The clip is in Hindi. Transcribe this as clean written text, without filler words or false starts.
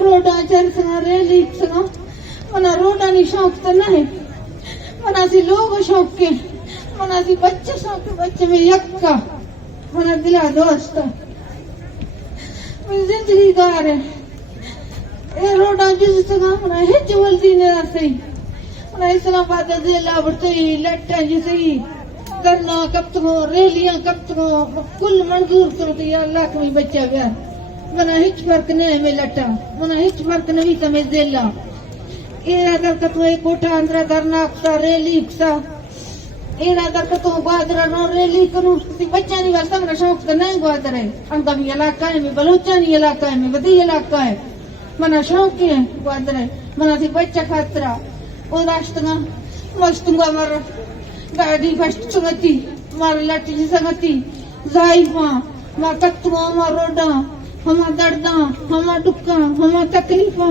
रोडा चल सगा रेली सगा मना रोडा नी शौक तो नहीं मना सी लोग शौक के मना सी बच्चे शौक के बच्चे में यक्का मना दिला दोस्त मेरी जिंदगी गार है ए रोडा जिस सगा मना हिच वल्दी ने सही मना इसना बात जेला बढ़ते लट्टा जिसई करना कब तक रेलियां कब तक कुल मंजूर कर दिया अल्लाह कोई बच्चा गया मना हिच फर्क नहीं में लट्टा मना हिच फर्क नहीं तमें जेला ये अगर कतो एक कोठा अंदर करना अपना रेली सा एड़ा अगर कतो ग्वादरा नो रेली करूं सी बच्चा नहीं वास्ता मेरा शौक तो नहीं ग्वादरा है अंगमी इलाका है में बलूचानी इलाका है में बदी इलाका है मना शौक है ग्वादरा मना सी बच्चा खातरा और राष्ट्र मस्तुंगा मार गाड़ी फस्ट संगति मार लट्टी जी संगति जाइफा मा कत्तुआ मा रोडा हमा दर्दा हमा दुक्का हमा तकलीफा